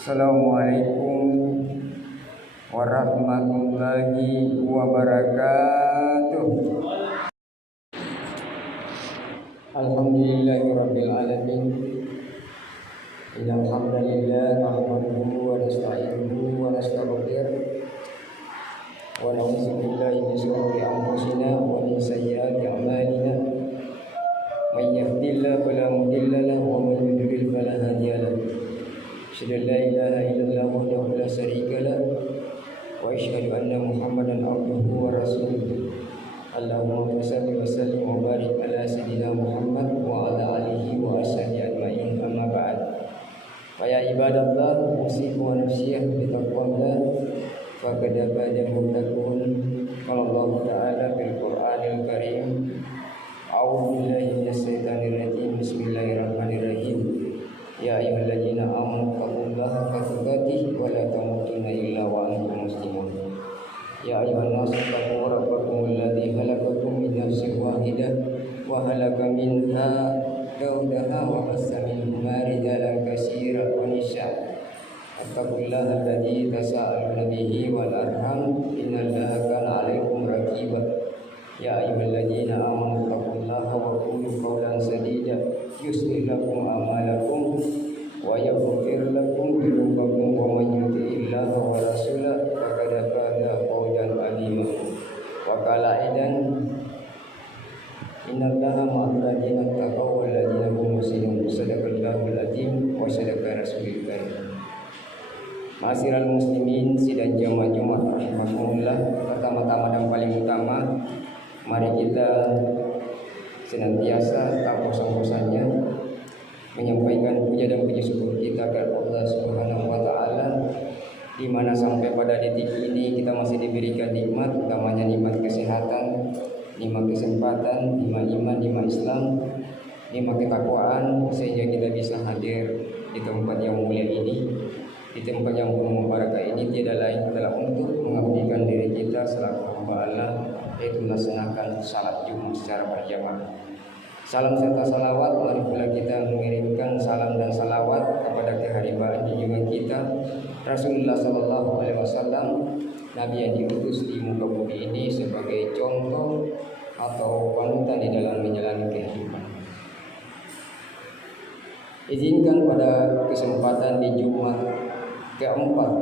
Assalamualaikum warahmatullahi wabarakatuh. Alhamdulillahirabbil alamin. Innal hamdalillah nahmaduhu wa nasta'inuhu wa nastaghfiruh wa na'udzu billahi min shururi anfusina wa min sayyiati a'malina. May yahdihillahu fala mudilla lahu wa man yudlil fala hadiya lahu. Asyhadu an la ilaha illallah wahdahu la syarika lahu wa asyhadu anna Muhammadan abduhu wa rasuluh. Allahumma shalli wa sallim wa barik ala sayyidina Muhammad wa ala alihi wa ashabihi ajmain. Amma ba'd. Wa ya ibadallah, usikum wa nafsi bi taqwallah faqad faza muttaqun. Qala Allah ta'ala fil Qur'anil Karim. A'udzu billahi minasy syaithanir rajim. Bismillahirrahmanirrahim. Ya ayyuhalladzina amanu taqullaha haqqa tuqatih wa la tamutunna illa wa antum muslimun. Ya ayyuhan nasu taqu rabbakum alladzi khalaqakum min nafsin wahidah wa khalaqa minha zawjaha wa bassa minhuma rijalan katsiran wa nisaa. Wattaqullaha alladzi tasaaluna bihi wal arham innallaha kana 'alaikum raqiba. Ya ayyuhalladzina amanu taqullaha wa qulu qawlan sadida yuslih lakum a'malakum wa yaghfir lakum dhunubakum wa man yuti'illaha wa rasulahu faqad faza fawzan 'azima. Wa qala aidan innallaha ma'al ladzina taqaw wal ladzina hum muhsinun. Sadaqallahul azim wa sadaqa rasulul karim. Ma'asyiral muslimin sidang jamaah Jumat rahimakumullah. Pertama-tama dan paling utama, mari kita senantiasa tak bosan-bosannya menyampaikan puja dan puji syukur kita kepada Allah Subhanahu wa taala, di mana sampai pada detik ini kita masih diberikan nikmat, utamanya nikmat kesehatan, nikmat kesempatan, nikmat iman, nikmat Islam, nikmat ketakwaan, sehingga kita bisa hadir di tempat yang mulia ini, di tempat yang penuh barakah ini, tiada lain adalah untuk mengabdikan diri kita selaku hamba Allah, yaitu melaksanakan salat Jumat secara berjamaah. Salam serta salawat, mari pula kita mengirimkan salam dan salawat kepada keharibaan junjungan kita Rasulullah Sallallahu Alaihi Wasallam, Nabi yang diutus di muka bumi ini sebagai contoh atau panutan di dalam menjalani kehidupan. Izinkan pada kesempatan di Jumat keempat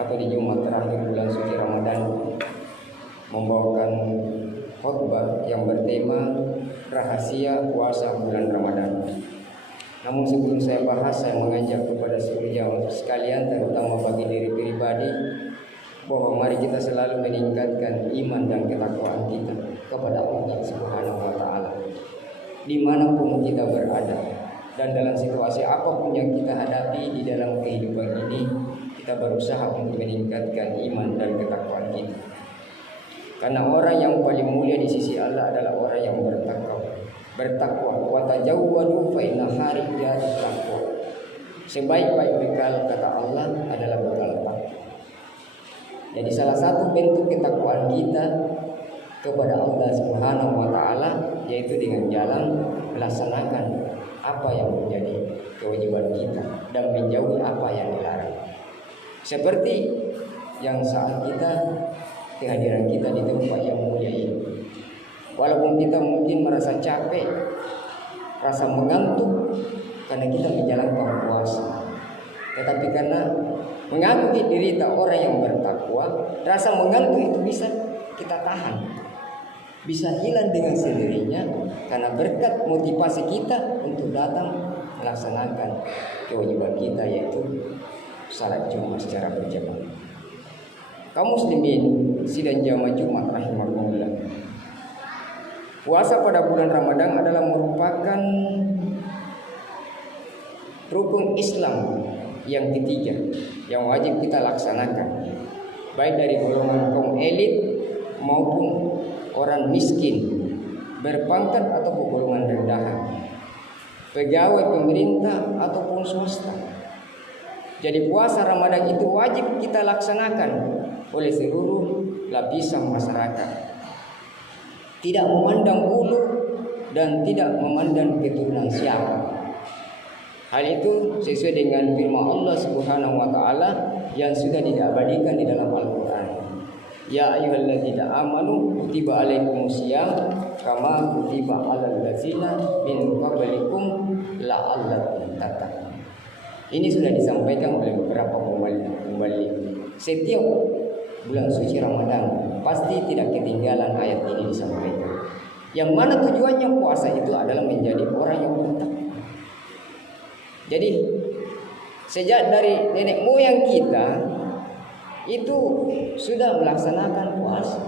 atau di Jumat terakhir bulan suci Ramadan membawakan khutbah yang bertema rahasia puasa bulan Ramadan. Namun sebelum saya bahas, saya mengajak kepada seluruh jamaah sekalian, terutama bagi diri pribadi, bahwa mari kita selalu meningkatkan iman dan ketakwaan kita kepada Allah Subhanahu wa taala. Dimanapun kita berada dan dalam situasi apapun yang kita hadapi di dalam kehidupan ini, kita berusaha untuk meningkatkan iman dan ketakwaan kita. Karena orang yang paling mulia di sisi Allah adalah orang yang bertakwa. Wa tajawwadu fa inna harijat taqwa. Sebaik-baik bekal, kata Allah, adalah bekal takwa. Jadi salah satu bentuk ketakwaan kita kepada Allah Subhanahu wa taala yaitu dengan jalan melaksanakan apa yang menjadi kewajiban kita dan menjauhi apa yang dilarang. Seperti yang saat kehadiran kita di tempat yang mulia ini. Walaupun kita mungkin merasa capek, rasa mengantuk karena kita menjalankan puasa, tetapi karena mengakui derita orang yang bertakwa, rasa mengantuk itu bisa kita tahan, bisa hilang dengan sendirinya karena berkat motivasi kita untuk datang melaksanakan kewajiban kita, yaitu salat Jumat secara berjamaah. Kaum muslimin sidang jamaah Jumat rahimakumullah. Puasa pada bulan Ramadan adalah merupakan rukun Islam yang ketiga yang wajib kita laksanakan, baik dari golongan kaum elit maupun orang miskin, berpangkat atau golongan rendahan, pegawai pemerintah ataupun swasta. Jadi puasa Ramadan itu wajib kita laksanakan oleh seluruh lapisan masyarakat, tidak memandang bulu dan tidak memandang keturunan siapa. Hal itu sesuai dengan firman Allah Subhanahu wa taala yang sudah diabadikan di dalam Al-Qur'an. Ya ayyuhalladzina amanu kutiba alaikumusiyam kama kutiba alal ladzina min qablikum la'allakum tattaqun. Ini sudah disampaikan oleh beberapa pembalik. Setiap bulan suci Ramadan pasti tidak ketinggalan ayat ini disampaikan. Yang mana tujuannya puasa itu adalah menjadi orang yang bertakwa. Jadi sejak dari nenek moyang kita itu sudah melaksanakan puasa.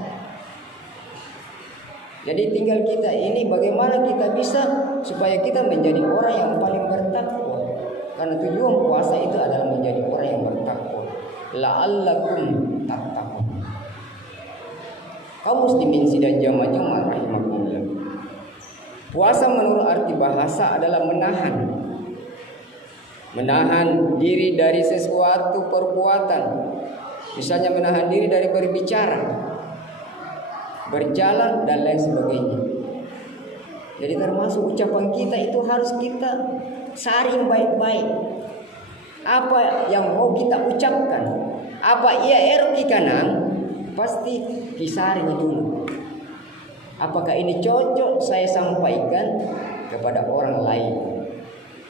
Jadi tinggal kita ini bagaimana kita bisa supaya kita menjadi orang yang paling bertakwa. Karena tujuan puasa itu adalah menjadi orang yang bertakwa. La'allakum tattaqun. Kaum muslimin sidang jamaah Jumat rahimakumullah. Puasa menurut arti bahasa adalah menahan diri dari sesuatu perbuatan. Misalnya menahan diri dari berbicara, berjalan dan lain sebagainya. Jadi termasuk ucapan kita itu harus kita saring baik-baik. Apa yang mau kita ucapkan, apa ia erok kanan, pasti disaring dulu. Apakah ini cocok saya sampaikan kepada orang lain?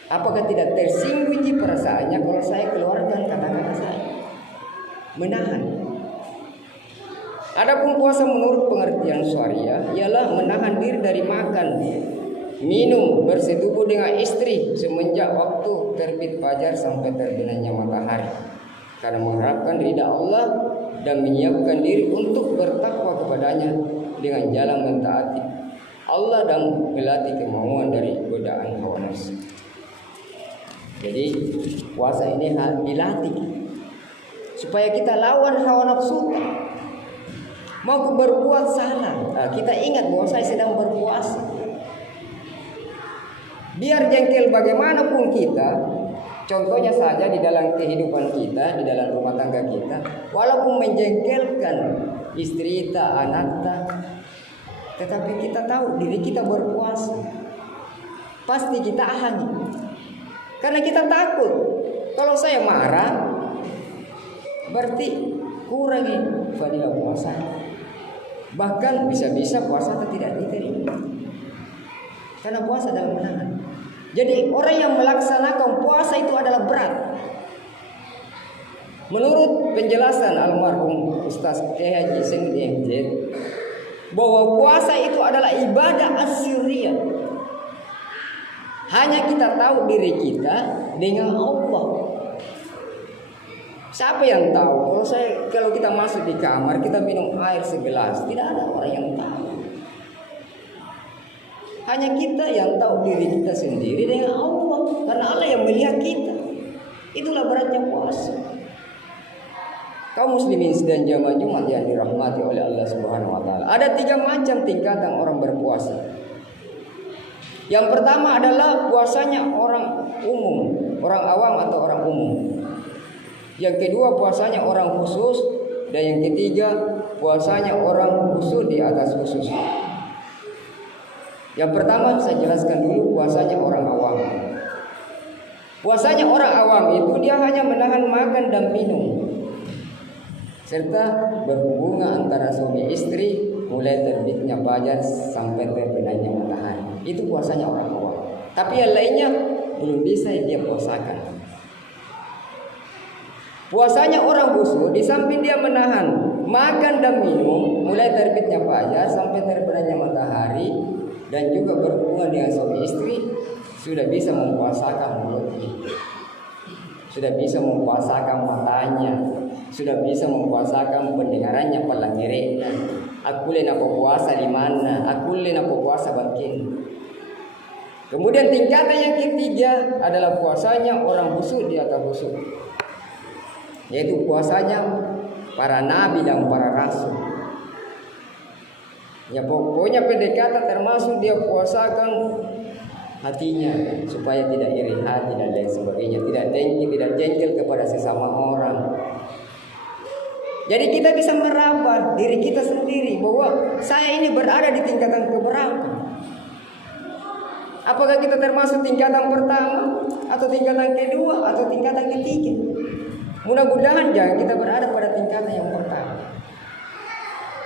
Apakah tidak tersinggung perasaannya kalau saya keluarkan kata-kata saya? Menahan. Adapun puasa menurut pengertian syariah ialah menahan diri dari makan, minum, bersetubuh dengan istri semenjak waktu terbit fajar sampai terbenamnya matahari, karena mengharapkan ridha Allah dan menyiapkan diri untuk bertakwa kepadanya dengan jalan mentaati Allah dan melatih kemauan dari godaan hawa nafsu. Jadi puasa ini dilatih supaya kita lawan hawa nafsu. Mau berbuat salah, kita ingat bahwa saya sedang berpuasa. Biar jengkel bagaimanapun kita, contohnya saja di dalam kehidupan kita, di dalam rumah tangga kita, walaupun menjengkelkan istri kita, anak kita, tetapi kita tahu diri kita berpuasa. Pasti kita ahani. Karena kita takut kalau saya marah berarti kurangi fadilah puasa. Bahkan bisa-bisa puasa tidak diterima. Karena puasa adalah menahan. Jadi orang yang melaksanakan puasa itu adalah berat. Menurut penjelasan almarhum Ustaz Haji Sain MZ, bahwa puasa itu adalah ibadah asiriyah. Hanya kita tahu diri kita dengan Allah. Siapa yang tahu? Kalau kita masuk di kamar, kita minum air segelas, tidak ada orang yang tahu. Hanya kita yang tahu diri kita sendiri dengan Allah, karena Allah yang melihat kita. Itulah beratnya puasa. Kaum muslimin dan jamaah Jumat yang dirahmati oleh Allah Subhanahu wa taala. Ada 3 macam tingkatan orang berpuasa. Yang pertama adalah puasanya orang umum, orang awam atau orang umum. Yang kedua puasanya orang khusus, dan yang ketiga puasanya orang khusus di atas khusus. Yang pertama saya jelaskan dulu puasanya orang awam. Puasanya orang awam itu dia hanya menahan makan dan minum, serta berhubungan antara suami istri mulai terbitnya fajar sampai terbenamnya matahari. Itu puasanya orang awam. Tapi yang lainnya belum bisa dia puasakan. Puasanya orang khusus di samping dia menahan makan dan minum mulai terbitnya fajar sampai terbenamnya matahari dan juga berhubungan dengan suami istri, sudah bisa mempuasakan mulutnya, sudah bisa mempuasakan matanya, sudah bisa mempuasakan pendengarannya, palangireknya. Aku len apa puasa di mana? Aku len apa puasa bakin. Kemudian tingkatan yang ketiga adalah puasanya orang khusyuk di atas khusyuk, yaitu puasanya para nabi dan para rasul. Ya pokoknya pendekatan termasuk dia puasakan hatinya supaya tidak iri hati dan lain sebagainya, tidak jengkel kepada sesama orang. Jadi kita bisa meraba diri kita sendiri bahwa saya ini berada di tingkatan keberapa. Apakah kita termasuk tingkatan pertama, atau tingkatan kedua, atau tingkatan ketiga? Mudah-mudahan jangan kita berada pada tingkatan yang pertama.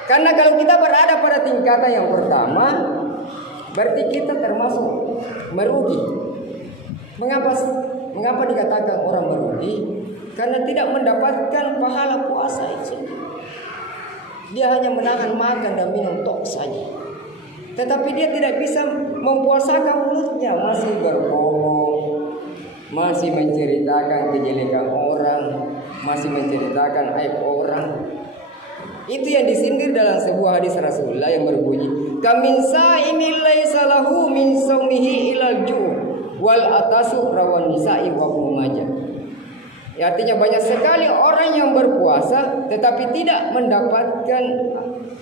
Karena kalau kita berada pada tingkatan yang pertama, berarti kita termasuk merugi. Mengapa dikatakan orang merugi? Karena tidak mendapatkan pahala puasa itu. Dia hanya menahan makan dan minum tok saja. Tetapi dia tidak bisa mempuasakan mulutnya, masih berbohong, masih menceritakan kejelekan orang, masih menceritakan aib orang. Itu yang disindir dalam sebuah hadis Rasulullah yang berbunyi, "Kamin sa'imil laisa lahu min saumihi ilal ju' wal atasu rawan nisa'i wa Majah." Ya, artinya banyak sekali orang yang berpuasa tetapi tidak mendapatkan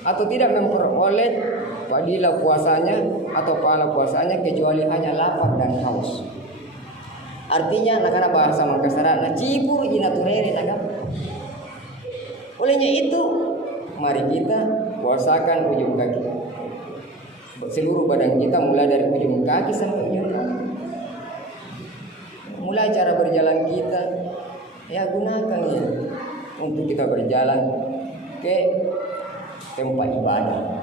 atau tidak memperoleh fadilah puasanya atau pahala puasanya kecuali hanya lapar dan haus. Artinya karena bahasa Makassar, cibur inaturere naga. Olehnya itu, mari kita puasakan ujung kaki. Seluruh badan kita mulai dari ujung kaki sampai ujung kaki. Mulai cara berjalan kita, ya gunakan ya untuk kita berjalan ke tempat ibadah.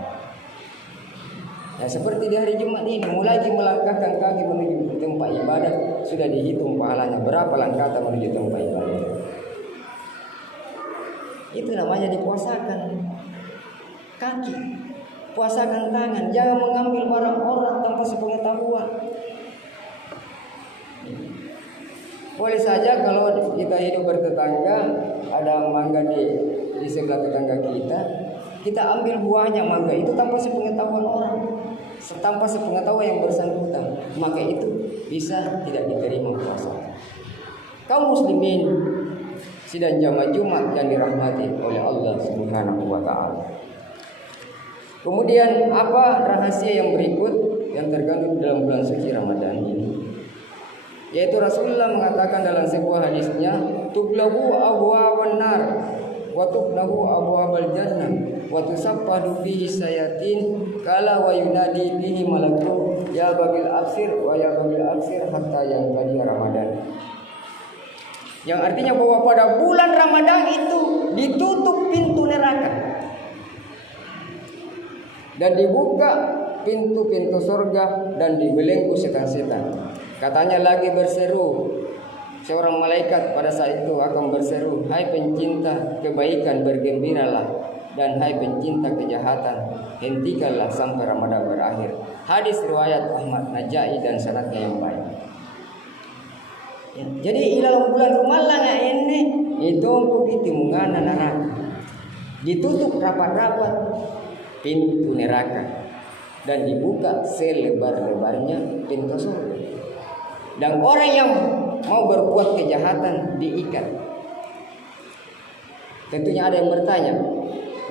Ya, seperti di hari Jumat ini, mulai melangkahkan kaki menuju tempat ibadah, sudah dihitung pahalanya berapa langkah menuju tempat ibadah. Itu namanya dipuasakan kaki, puasakan tangan, jangan mengambil barang orang tanpa sepengetahuan. Boleh saja kalau kita hidup bertetangga, ada mangga di sebelah tetangga kita ambil buahnya mangga itu tanpa sepengetahuan orang, tanpa sepengetahuan yang bersangkutan, maka itu bisa tidak diterima puasa. Kaum muslimin sidang jamaah Jumat yang dirahmati oleh Allah Subhanahu wa taala. Kemudian apa rahasia yang berikut yang terkandung dalam bulan suci Ramadan ini? Yaitu Rasulullah mengatakan dalam sebuah hadisnya, "Tuglabu abwaban nar wa tugnahu abwabal jannah wa tusaffadu bihi sayatin kala wa yunadi bihi malakun ya babil aksir wa ya babil aksir hatta yang tadi Ramadan." Yang artinya bahwa pada bulan Ramadan itu ditutup pintu neraka dan dibuka pintu-pintu surga dan dibelenggu setan-setan. Katanya lagi berseru, seorang malaikat pada saat itu akan berseru, "Hai pencinta kebaikan, bergembiralah, dan hai pencinta kejahatan, hentikanlah sampai Ramadan berakhir." Hadis riwayat Ahmad Najai dan sanadnya yang baik. Ya, jadi dalam bulan Ramadan ini itu untuk ditimungana neraka, ditutup rapat-rapat pintu neraka dan dibuka selebar-lebarnya pintu surga. Dan orang yang mau berbuat kejahatan diikat. Tentunya ada yang bertanya,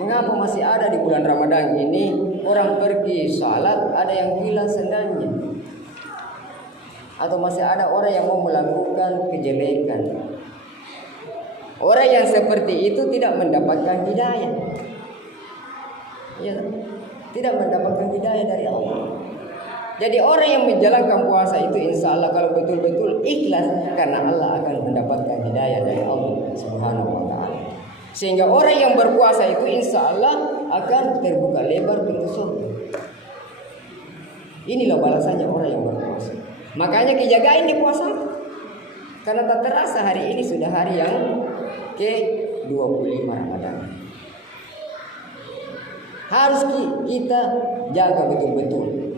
mengapa masih ada di bulan Ramadan ini orang pergi salat ada yang hilang sendalnya? Atau masih ada orang yang mau melakukan kejelekan? Orang yang seperti itu tidak mendapatkan hidayah. Ya, tidak mendapatkan hidayah dari Allah. Jadi orang yang menjalankan puasa itu insya Allah kalau betul-betul ikhlas, karena Allah akan mendapatkan hidayah dari Allah Subhanahu wa ta'ala. Sehingga orang yang berpuasa itu insya Allah akan terbuka lebar pintu surga. Inilah balasannya orang yang berpuasa. Makanya kejagaan di puasa. Karena tak terasa hari ini sudah hari yang ke-25 Ramadan. Harus kita jaga betul-betul.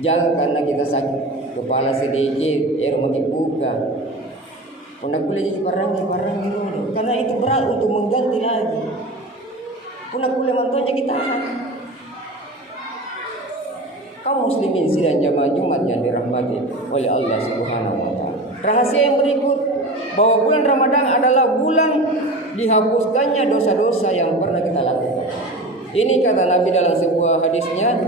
Jangan karena kita sakit kepala sedikit, rumah dibuka. Pundak kulit parang itu, karena itu berat untuk mengganti lagi. Pundak kulit mantunya kita. Kaum muslimin sidang jamaah Jumat yang dirahmati oleh Allah Subhanahu wa taala. Rahasia yang berikut, bahwa bulan Ramadan adalah bulan dihapuskannya dosa-dosa yang pernah kita lakukan. Ini kata Nabi dalam sebuah hadisnya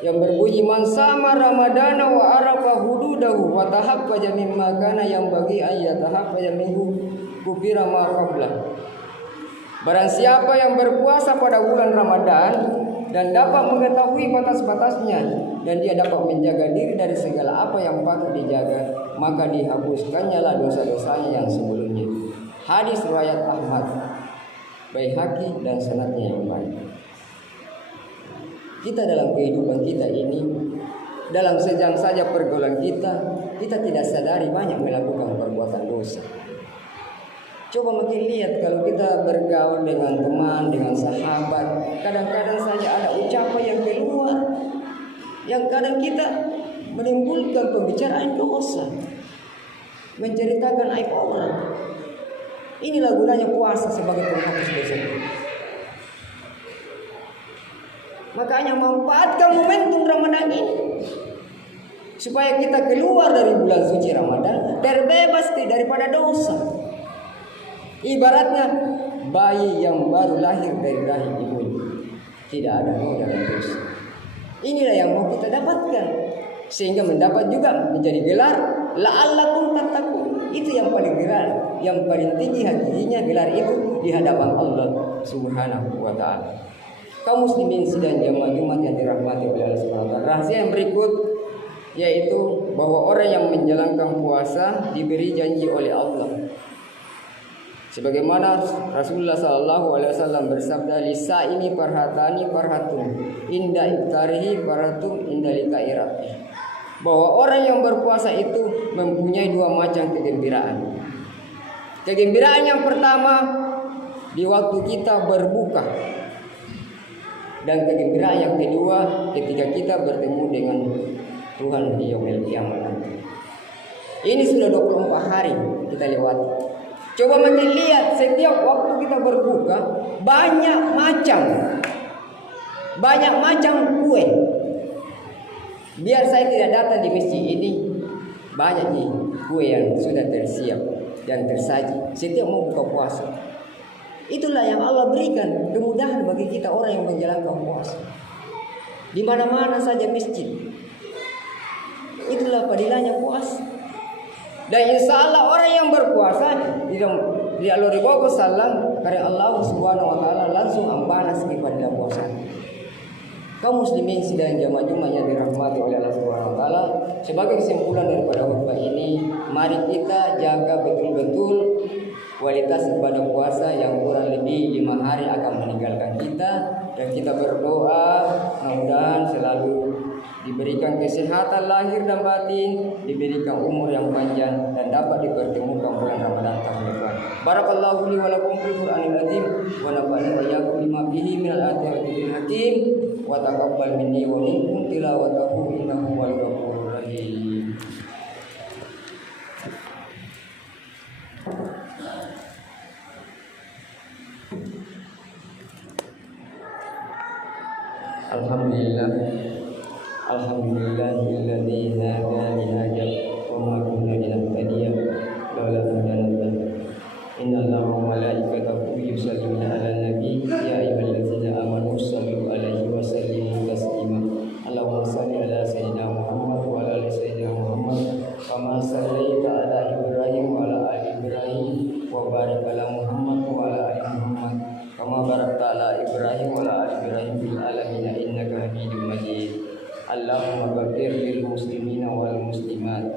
yang berbunyi, "Man sama Ramadana wa arafa hududahu wa tahaffaja mimma kana yang bagi ayyatahaffaja minhu kufira ma qabla." Barang siapa yang berpuasa pada bulan Ramadan dan dapat mengetahui batas-batasnya, dan dia dapat menjaga diri dari segala apa yang patut dijaga, maka dihapuskannya lah dosa-dosanya yang sebelumnya. Hadis riwayat Ahmad, Baihaqi dan sanadnya yang baik. Kita dalam kehidupan kita ini, dalam sejam saja pergaulan kita tidak sadari banyak melakukan perbuatan dosa. Coba makin lihat kalau kita bergaul dengan teman, dengan sahabat, kadang-kadang saja ada ucapan yang keluar yang kadang kita menimbulkan pembicaraan dosa, menceritakan aib orang. Inilah gunanya puasa sebagai penghapus dosa. Makanya manfaatkan momentum Ramadan ini supaya kita keluar dari bulan suci Ramadan terbebas daripada dosa. Ibaratnya bayi yang baru lahir dari rahim ibunya, tidak ada noda dan dosa. Inilah yang mau kita dapatkan, sehingga mendapat juga menjadi gelar la'allakum tattaqun. Itu yang paling gelar, yang paling tinggi hakikatnya gelar itu di hadapan Allah Subhanahu wa taala. Kaum muslimin sidang jamaah Jumat yang dirahmati oleh Allah Subhanahu wa taala. Rahasia yang berikut yaitu bahwa orang yang menjalankan puasa diberi janji oleh Allah. Sebagaimana Rasulullah SAW bersabda, lisa ini parhatani parhatun, inda iftarihi parhatun inda likairah. Bahwa orang yang berpuasa itu mempunyai dua macam kegembiraan. Kegembiraan yang pertama di waktu kita berbuka, dan kegembiraan yang kedua ketika kita bertemu dengan Tuhan di yaumil qiyamah nanti. Ini sudah 24 hari kita lewati. Coba makin lihat setiap waktu kita berbuka banyak macam kue. Biar saya tidak datang di masjid ini, banyak nih kue yang sudah tersiap dan tersaji setiap mau buka puasa. Itulah yang Allah berikan kemudahan bagi kita orang yang menjalankan puasa. Di mana-mana saja masjid. Itulah padilahnya puasa. Dan insya Allah orang yang berpuasa di alur ibadah salam karena Allah Subhanahu wa taala langsung ambanas kepada puasa. Kaum muslimin sidang jamaah Jumat yang dirahmati oleh Allah Subhanahu wa taala, sebagai kesimpulan daripada khutbah ini, mari kita jaga betul-betul kualitas ibadah puasa yang kurang lebih 5 hari akan meninggalkan kita, dan kita berdoa mudah-mudahan selalu diberikan kesehatan lahir dan batin, diberikan umur yang panjang, dan dapat dipertemukan bulan Ramadan tahun depan. Barakallahu li wa lakum fil Qur'anil azim wa nafa'ani wa iyyakum bima fihi minal ayati wa dhikril hakim wa taqabbal minni wa minkum tilawatahu innahu wal ghafurur rahim. Alhamdulillahilladzi hadana linajab wa ma kunna linahtadiya laula an hadana. Innallaha wa malaikatahu yusalluna 'alan nabi ya ayyuhalladzina amanu shallu 'alaihi wa sallimu taslima. Allahumma shalli 'ala sayyidina Muhammad wa 'ala ali sayyidina Muhammad kama shallaita 'ala Ibrahim wa 'ala ali Ibrahim wa barik 'ala Muhammad wa 'ala ali Muhammad kama barakta 'ala Ibrahim wa 'ala ali Ibrahim fil alamin innaka Hamidum Majid. Allahumma baghfir lil muslimina wal muslimat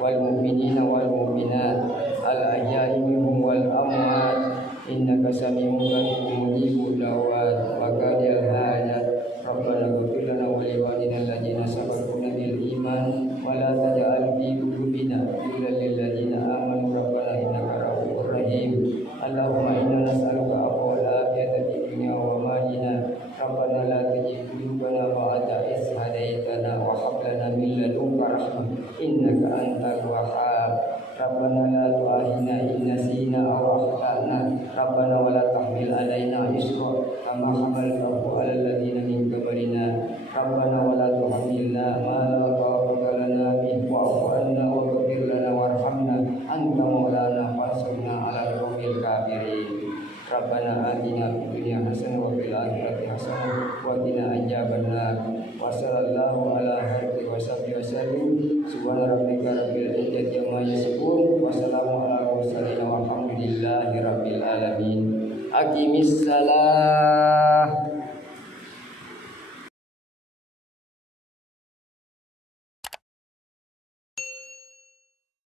wal mu'minina wal mu'minat al ahya'i minhum wal amwat innaka sami'un qaribun mujibud da'wat wa qadil hajat. Rabbana ighfir lana wa li walidina alladziina sabaquna bil iman wa la taj'al fi qulubina ghillan lil ladziina amanu rabbana innaka ra'ufur rahim. Allahumma inna nas'aluka afwa wal afiyata fid dunya wa ma dina. Rabbana la tujigh qulubana ba'da idh hadaytana wa hab lana min ladunka rahmah innaka antal wahhab. Rabbana la tu'akhidhna in nasina aw akhtana. Rabbana wa la tahmil 'alaina isra kama hamaltahu 'alal ladzina min qablina. Rabbana wa la tuhammilna ma la taqata lana bihi wa'fu 'anna waghfir lana warhamna anta maulana fansurna 'alal qaumil kafirin. Rabbana atina fid dunya hasanah wa fil akhirati hasanah wa qina adzabannar. Wa sallallahu ala alihi wa sahbihi wasallam. Subhana rabbika rabbil izzati amma yasifun wa salamun ala mursalin walhamdulillahi rabbil alamin. Aqimis salat.